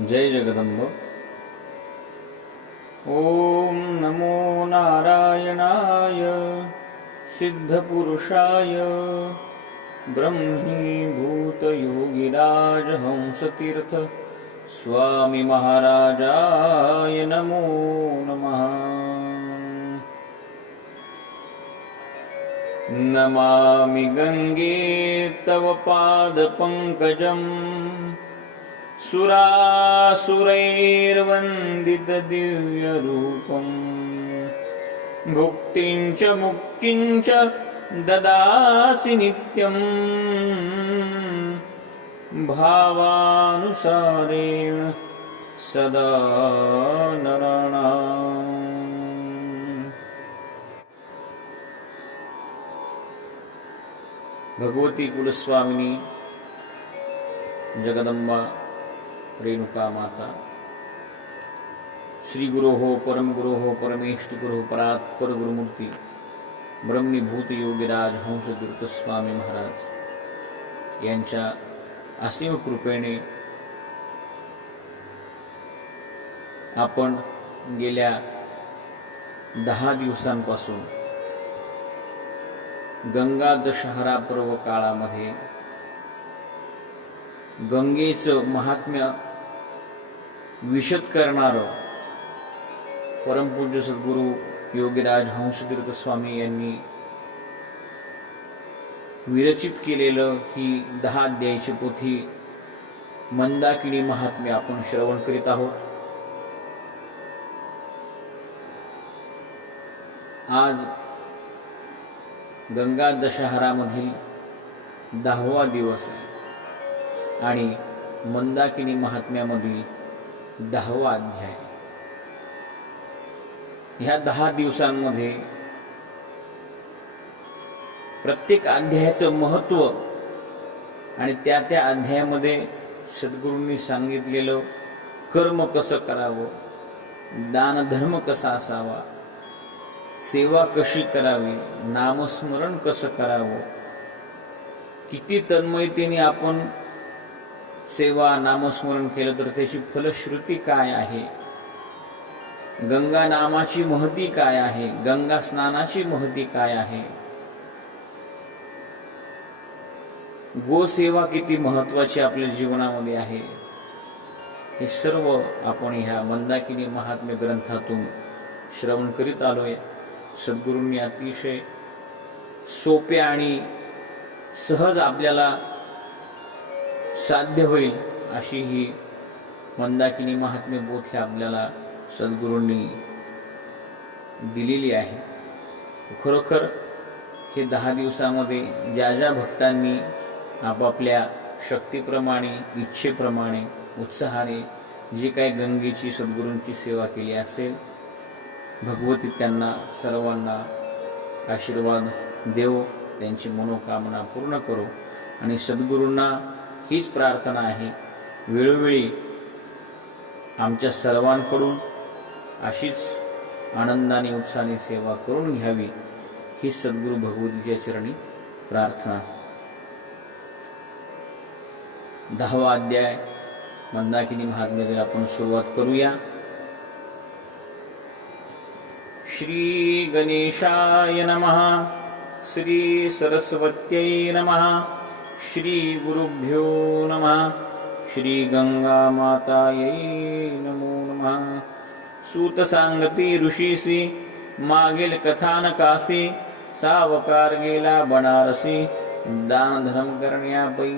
जय जगदंब। ॐ नमो नारायणाय सिद्धपुरुषाय। ब्रह्मीभूतयोगिराज हंसतीर्थ स्वामी महाराजाय नमो नमः। नमामि गङ्गे तव पादपङ्कजम्। सुरासुरैर्वन्दितदिव्यरूपम् भुक्तिं च मुक्तिं च ददासि नित्यम्। भावानुसारेण सदा नराणाम्। भगवती कुलस्वामिनी जगदंबा रेणुका माता। श्री गुरो हो परम गुरो हो परमेष्ट गुरु परात पर गुरुमूर्ती ब्रह्मीभूत योगीराज हंसतीर्थ स्वामी महाराज। यांच्या असीम कृपेने आपण गेल्या दहा दिवसांपासून गंगा दशहरा पर्व काळामध्ये गंगेचं महात्म्य विशद करणारं परमपूज्य सद्गुरू योगीराज हंसतीर्थ स्वामी यांनी विरचित केलेलं ही दहा अध्यायची पोथी मंदाकिनी महात्म्य आपण श्रवण करीत आहोत. आज गंगा दशहरामधील दहावा दिवस आहे आणि मंदाकिनी महात्म्यामधील दहावा अध्याय. ह्या दहा दिवसांमध्ये प्रत्येक अध्यायाचं महत्त्व आणि त्या त्या अध्यायामध्ये सद्गुरूंनी सांगितलेलं कर्म कसं करावं दानधर्म कसा असावा सेवा कशी करावी नामस्मरण कसं करावं किती तन्मयतेने आपण सेवा नामस्मरण केलं तर त्याची फलश्रुती काय आहे? गंगा नामाची महती काय आहे? गंगा स्नानाची महती काय आहे? गोसेवा किती महत्वाची आपल्या जीवनामध्ये आहे? हे सर्व आपण ह्या मंदाकिनी महात्म्य ग्रंथातून श्रवण करीत आलोय. सद्गुरूंनी अतिशय सोप्या आणि सहज आपल्याला साध्य होईल अशी ही मंदाकिनी महात्म्य बोध हे आपल्याला सद्गुरूंनी दिलेली आहे. खरोखर हे दहा दिवसामध्ये ज्या ज्या भक्तांनी आपापल्या शक्तीप्रमाणे इच्छेप्रमाणे उत्साहाने जी काही गंगेची सद्गुरूंची सेवा केली असेल भगवती त्यांना सर्वांना आशीर्वाद देव त्यांची मनोकामना पूर्ण करो आणि सद्गुरूंना हीच प्रार्थना आहे. वेळोवेळी आमच्या सर्वांकडून अशीच आनंदाने उत्साहाने सेवा करून घ्यावी ही सद्गुरू भगवतीच्या चरणी प्रार्थना. दहावा अध्याय मंदाकिनी महात्म्याला आपण सुरुवात करूया. श्री गणेशाय नमः श्री सरस्वत्यै नमः श्री गुरुभ्यो नमः। श्री गंगा मातायै नमो नमः। सूत सांगती ऋषीसी मागील कथानकासी सावकार गेला बनारसी दान धर्म करण्यापै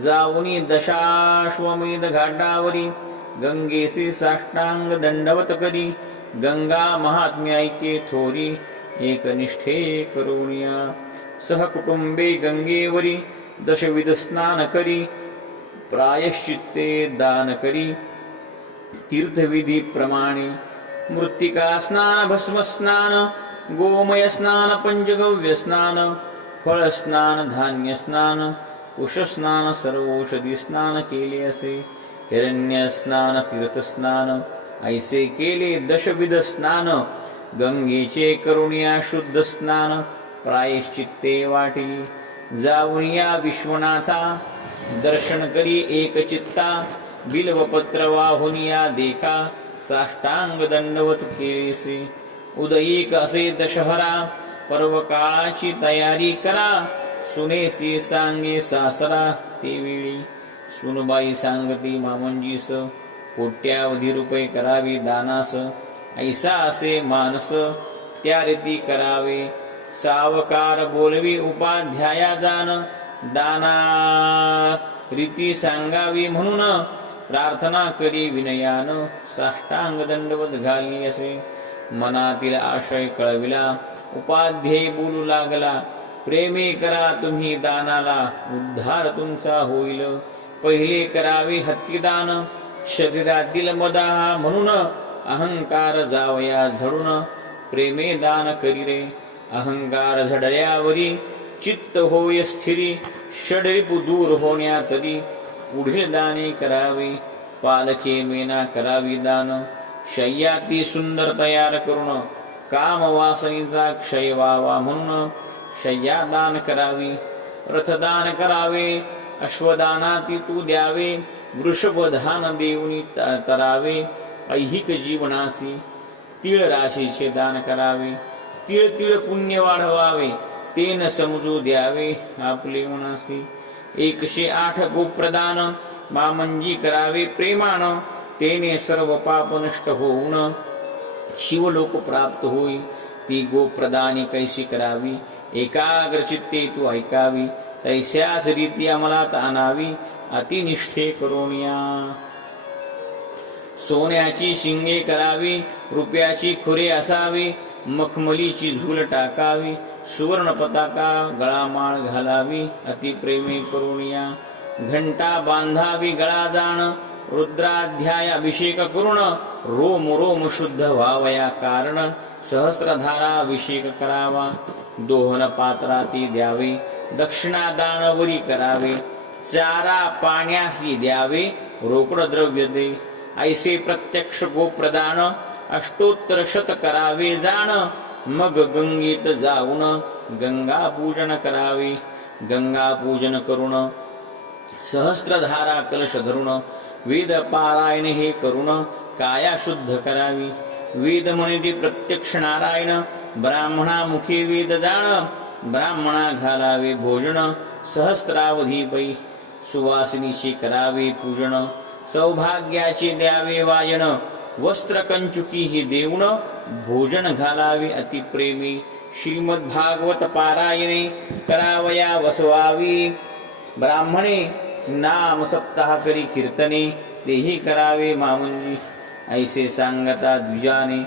जाऊनी दशाश्वमेध घाटावरी गंगेसी साष्टांग दंडवत करी गंगा महात्म्य थोरी एकनिष्ठे सह सहकुटुंबे गंगेवरी दशविध स्नान करी प्रायश्चित्ते दान करी तीर्थविधी प्रमाणे मृत्तिका स्नान भस्म स्नान गोमय स्नान पंचगव्य स्नान फळ स्नान धान्य स्नान कुश स्नान सर्वौषधी स्नान केले असे हिरण्य स्नान तीर्थ स्नान ऐसे केले दशविध स्नान गंगेचे करुणिया शुद्ध स्नान प्रायश्चित्ते वाटी जाऊन या विश्वनाथा दर्शन करी एक चित्ता बिल्वपत्र वाहुनिया देखा साष्टांग दंडवत केसे. उदयीक असे दशहरा पर्व काळाची तयारी करा सुनेसी सांगे सासरा ते वेळी. सुनबाई सांगती मामंजीस कोट्यावधी रुपये करावी दानास ऐसा असे मानस त्या रीती करावे. सावकार बोलवी उपाध्याया दान दाना रीती सांगावी म्हणून प्रार्थना करी विनयान. साष्टांग दंडवत घालणी असे. मनातील आशय कळविला. उपाध्याय बोलू लागला. प्रेमे करा तुम्ही दानाला. उद्धार तुमचा होईल. पहिले करावे हत्तीदान. शरीरातील मदा म्हणून अहंकार जावया झडून. प्रेमे दान करी रे अहंकार झडल्यावरी चित्त होय स्थिरी, षडरिपू दूर होण्यातरी पुढील दाने करावे, पालखे मेना करावी दान, शय्याती सुंदर तयार करून काम वासनीचा क्षय व्हावा म्हणून, शय्या दान करावी, रथदान करावे, अश्वदानाती तू द्यावे वृषभधान देऊनी त- तरावे, ऐहिक जीवनासी, तीळ राशीचे दान करावे तिळ तिळ पुण्य वाढवावे ते न समजू द्यावे आपले मनासी. एकशे आठ गोप्रदान मामंजी करावे प्रेमान तेने सर्व पाप नष्ट होऊन शिवलोक प्राप्त होई. ती गोप्रदानी कैशी करावी? एकाग्र चित्ते तू ऐकावी. तैस्याच रीती अंमलात आणावी. अतिनिष्ठे करोनिया सोन्याची शिंगे करावी रुपयाची खुरे असावी. मखमलीची झूल टाकावी सुवर्ण पताका गळामाळ घालावी अतिप्रेमी करुणिया. घंटा बांधावी गळा जाण रुद्राध्याय अभिषेक करून रोम रोम शुद्ध व्हावया कारण सहस्रधारा अभिषेक करावा. दोहन पात्राती द्यावे दक्षिणा दानवरी करावे चारा पाण्यासी द्यावे रोकड द्रव्य दे. ऐसे प्रत्यक्ष गोप्रदान अष्टोत्तर शत करावे जाण मग गंगेत जाऊन गंगा पूजन करावे. गंगा पूजन करून सहस्त्रधारा कलश धरुण वेद पारायण हे करुण काया शुद्ध करावी. वेद म्हणते प्रत्यक्ष नारायण ब्राह्मणा मुखे वेद जाण ब्राह्मणा घालावे भोजन सहस्त्रावधी पै. सुवासिनीचे करावे पूजन सौभाग्याचे द्यावे वायन वस्त्र कंचुकी ही देऊन भोजन घालावे अतिप्रेमी श्रीमद भागवत पारायणे करावया वसवावी. ब्राह्मणे नाम सप्ताह करी कीर्तने तेही करावे मामुंजी. ऐसे सांगता द्विजाने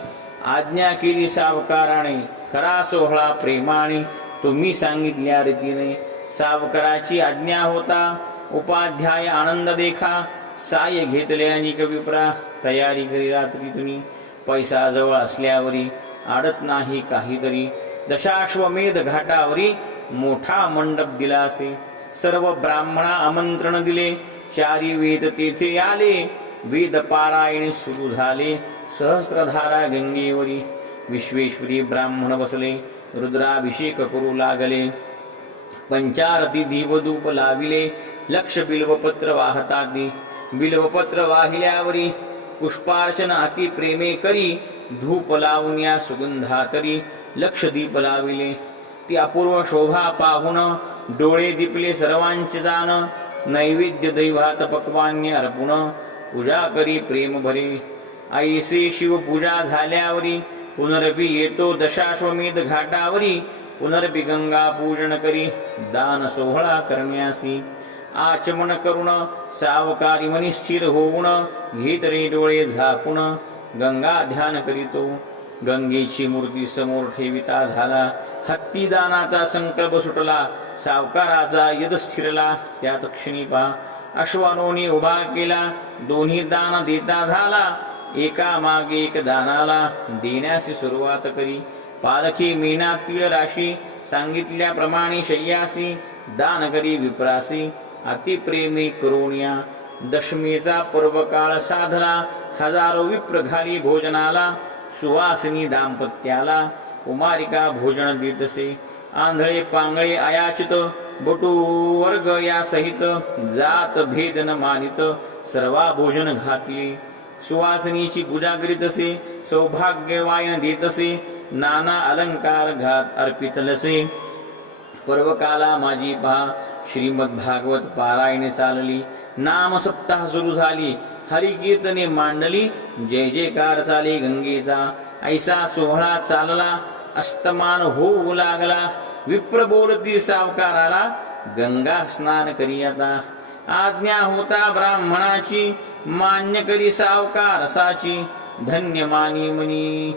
आज्ञा केली सावकाराने खरा सोहळा प्रेमाने. तुम्ही सांगितल्या रीतीने सावकाराची आज्ञा होता. उपाध्याय आनंद देखा. साय घेतले आणि कविप्रा तयारी करी रात्री तुम्ही. पैसा जवळ असल्यावरी आडत नाही काहीतरी. दशाश्वमेध घाटावरी मोठा मंडप दिला असे सर्व ब्राह्मणा आमंत्रण दिले. चारी वेद तेथे आले. वेद पारायण सुरू झाले. सहस्त्रधारा गंगेवरी. विश्वेश्वरी ब्राह्मण बसले. रुद्राभिषेक करू लागले. पंचारती दीपधूप लाविले. लक्ष बिल्वपत्र वाहताती बिल्वपत्र वाहिल्यावरी पुष्पार्चन अति प्रेमे करी धूप लावून या सुगंधातरी लक्ष दीप लाविले. ती अपूर्व शोभा पाहून डोळे दिपले सर्वांचे दान नैवेद्य दैवात पक्वान्य अर्पुण पूजा करी प्रेम भरे. ऐसे शिव पूजा झाल्यावरी पुनरपी येतो दशाश्वमेध घाटावरी पुनरपी गंगा पूजन करी दान सोहळा करण्यासी. आचमन करुण सावकारी मनी स्थिर होऊन घेत रे डोळे झाकून गंगा ध्यान करीतो. गंगेची मूर्ती समोर ठेविता झाला हत्ती दानाचा संकल्प सुटला सावकाराचा यद स्थिरला त्यात क्षणी पा अश्वानोनी उभा केला दोन्ही दान देता झाला एका मागे एक दानाला देण्यास सुरुवात करी. पालखी मीना तीळ राशी सांगितल्याप्रमाणे शय्यासी दान करी विप्रासी. अतिप्रेमी करुणिया दशमीचा पर्वकाळ साधला हजारो विप्रघाली भोजनाला सुवासिनी दाम्पत्याला कुमारिका भोजन देतसे आंधळे पांगळे अयाचित बटू वर्ग या सहित जात भेद न मानित सर्वा भोजन घातली. सुवासनीची पूजा करीत असे सौभाग्य वायन देत असे नाना अलंकार घात अर्पितलसे. पर्वकाला माझी पहा श्रीमद भागवत पारायणे चालली नाम सप्ताह सुरू झाली हरिकीर्तने मांडली जय जयकार चाले गंगेचा. ऐसा सोहळा चालला अस्तमान होऊ लागला विप्र बोलती सावकाराला गंगा स्नान करी आता. आज्ञा होता ब्राह्मणाची मान्य करी सावकार साची धन्य मानी मनी.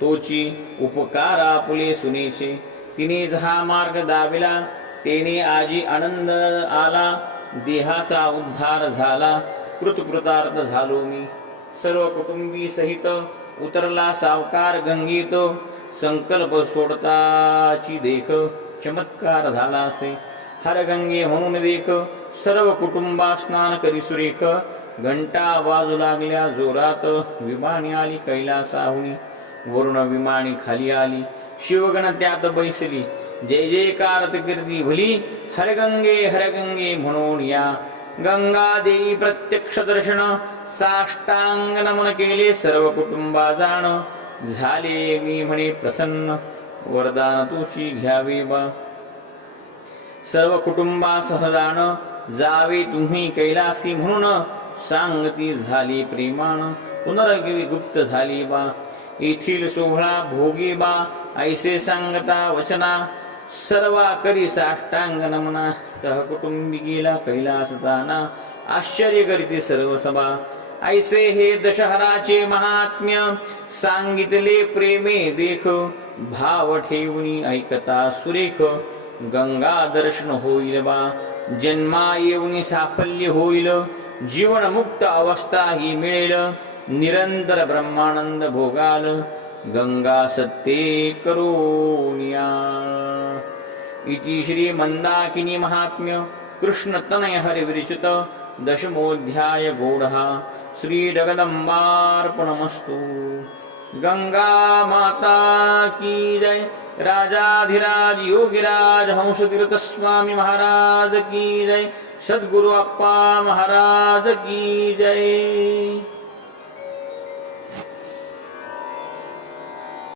तोची उपकार आपुले सुनेचे. तिने हा मार्ग दाविला तेने आजी आनंद आला देहाचा उद्धार झाला कृतकृतार्थ झालो मी. सर्व कुटुंबी सहित उतरला सावकार गंगेत संकल्प सोडताची देख चमत्कार झाला असे. हर गंगे म्हणून देख सर्व कुटुंबा स्नान करी सुरेख घंटा वाजू लागल्या जोरात विमानी आली कैलासाहुनी. वरुण विमानी खाली आली. शिवगण त्यात बैसली. जय जयकार कीर्ती भली हरगंगे हरगंगे म्हणून या. गंगा देवी प्रत्यक्ष दर्शन साष्टांग नमन केले सर्व कुटुंबा जाण झाले मी म्हणे प्रसन्न वरदान तुची घ्यावे बा. सर्व कुटुंबासह जाण जावे तुम्ही कैलासी म्हणून. सांगती झाली प्रेमान पुनर्गिवी गुप्त झाली बा. येथील सोहळा भोगी बा. ऐसे सांगता वचना सर्वा करी साष्टांग नमना सहकुटुंबिकीला कैलासताना आश्चर्य करीते सर्व सभा. ऐसे हे दशहराचे महात्म्य सांगितले प्रेमे देख भाव ठेवून ऐकता सुरेख गंगा दर्शन होईल बा जन्मा येऊन साफल्य होईल जीवन मुक्त अवस्था ही मिळेल निरंतर ब्रह्मानंद भोगाल गंगा सत्ते इति श्री मंदाकिनी महात्म्य कृष्ण तनय हरिविरचित दशमोध्याय श्री गंगा माता की जय। राजाधिराज योगिराज हंसतीर्थ स्वामी महाराज की जय। सद्गुरु अप्पा महाराज की जय।